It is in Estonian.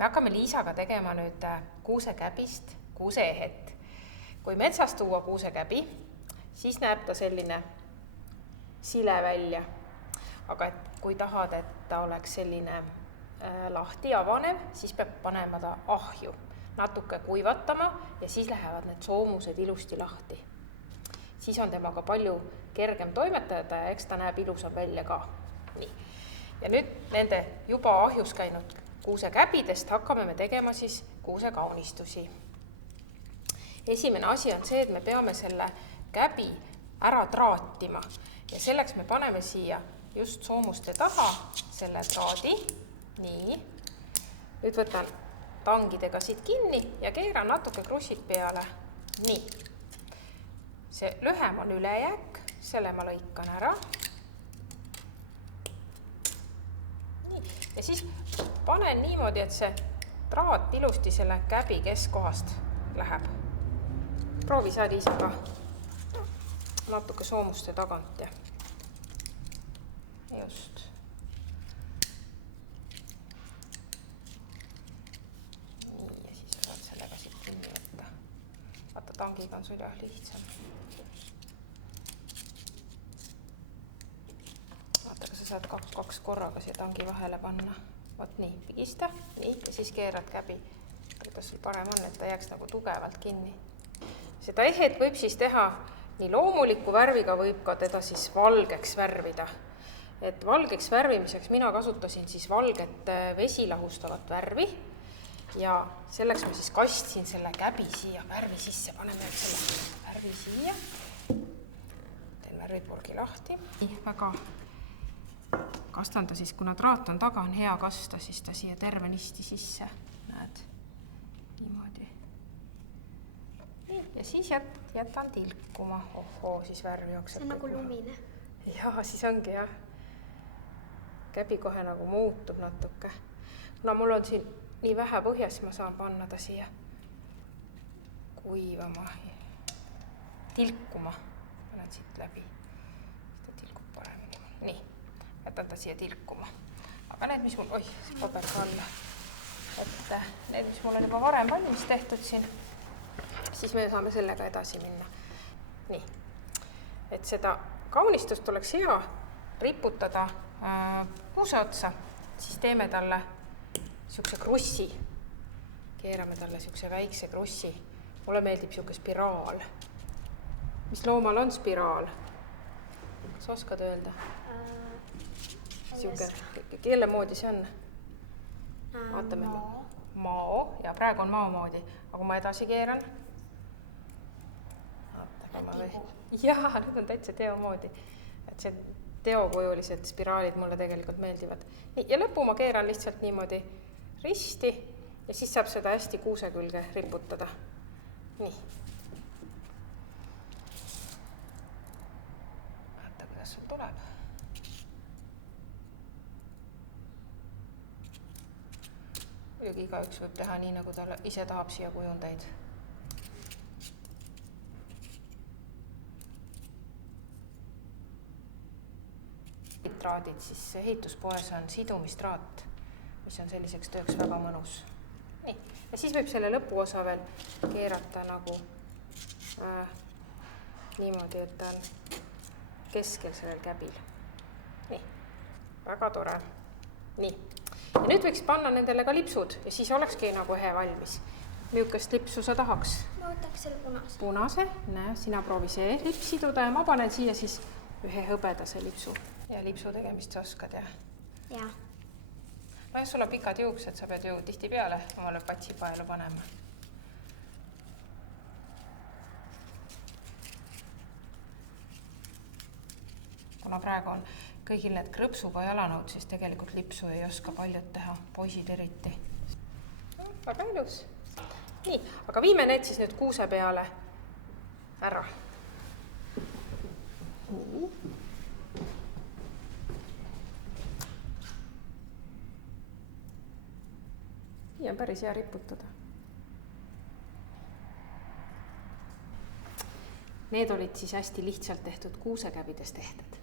Me hakkame Liisaga tegema nüüd kuusekäbist kuuseehet. Kui metsast tuua kuusekäbi, siis näeb ta selline sile välja. Aga kui tahad, et ta oleks selline lahti avanev, siis peab panema ta ahju, natuke kuivatama ja siis lähevad need soomused ilusti lahti. Siis on temaga palju kergem toimetada ja eks ta näeb ilusam välja ka. Nii. Ja nüüd nende juba ahjus käinud kuusekäbidest hakkame me tegema siis kuusekaunistusi. Esimene asi on see, et me peame selle käbi ära traatima ja selleks me paneme siia just soomuste taha selle traadi. Nii. Nüüd võtan tangidega siit kinni ja keeran natuke krussid peale. Nii. See lühem on ülejääk, selle ma lõikan ära. Nii. Ja siis panen niimoodi, et see traat ilusti selle käbi keskkohast läheb. Proovi sa Liisa ka natuke soomuste tagant ja just. Nii, ja siis saad sellega siit kinni võtta. Vaata, tangiga on sul jah lihtsam. Vaata, kas sa saad kaks korraga siia tangi vahele panna. Vaat nii, pigista, nii, ja siis keerad käbi. Kuidas sul parem on, et ta jääks nagu tugevalt kinni. Seda ehet võib siis teha nii loomuliku värviga, võib ka teda siis valgeks värvida. Et valgeks värvimiseks mina kasutasin siis valget vesilahustavat värvi ja selleks ma siis kastsin selle käbi siia värvi sisse. Paneme selle värvi siia. Teen värvipurgi lahti. Väga kastan ta siis, kuna traat on taga, on hea kasta, siis ta siia tervenisti sisse. Näed, niimoodi. Ja siis jätan tilkuma. Ohoo, siis värv jookseb. See on nagu lumine. Jaa, siis ongi jah. Käbi kohe nagu muutub natuke. Kuna mul on siin nii vähe põhjas, ma saan panna ta siia kuivama, tilkuma. Panen siit läbi. Ta tilkub paremini. Nii, jätan ta siia tilkuma. Aga need, mis mul... see paber ka alla. Et need, mis mul on juba varem valmis tehtud siin, siis me saame sellega edasi minna. Nii, et seda kaunistust oleks hea riputada kuuse otsa, siis teeme talle siukse krussi. Keerame talle siukse väikse krussi. Mulle meeldib siuke spiraal. Mis loomal on spiraal? Kas oskad öelda? Siuke, kelle moodi see on? Vaatame. Mao. Ja praegu on mao moodi. Aga kui ma edasi keeran? Jaa, nüüd on täitsa teo moodi. Et see teokujulised spiraalid mulle tegelikult meeldivad. Nii, ja lõpu ma keeran lihtsalt niimoodi risti ja siis saab seda hästi kuuse külge riputada. Nii. Vaata, kuidas sul tuleb. Muidugi igaüks võib teha nii, nagu ta ise tahab siia kujundeid. Traadid, siis ehituspoes on sidumistraat, mis on selliseks tööks väga mõnus. Nii. Ja siis võib selle lõpuosa veel keerata nagu niimoodi, et ta on keskel sellel käbil. Nii, väga tore. Nii. Ja nüüd võiks panna nendele ka lipsud ja siis olekski nagu ehe valmis. Millisest lipsu sa tahaks? Ma võtaks selle punase. Punase, näe, sina proovi see lips siduda ja ma panen siia siis ühe hõbedase lipsu. Ja lipsu tegemist sa oskad, jah? Jah. No ja sul on pikad juuksed, sa pead ju tihti peale omale patsipaelu panema. Kuna praegu on kõigil need krõpsuga jalanõud, siis tegelikult lipsu ei oska paljud teha, poisid eriti. Väga ilus. Nii, aga viime need siis nüüd kuuse peale ära. Nii on päris hea riputada. Need olid siis hästi lihtsalt tehtud kuusekäbidest tehted.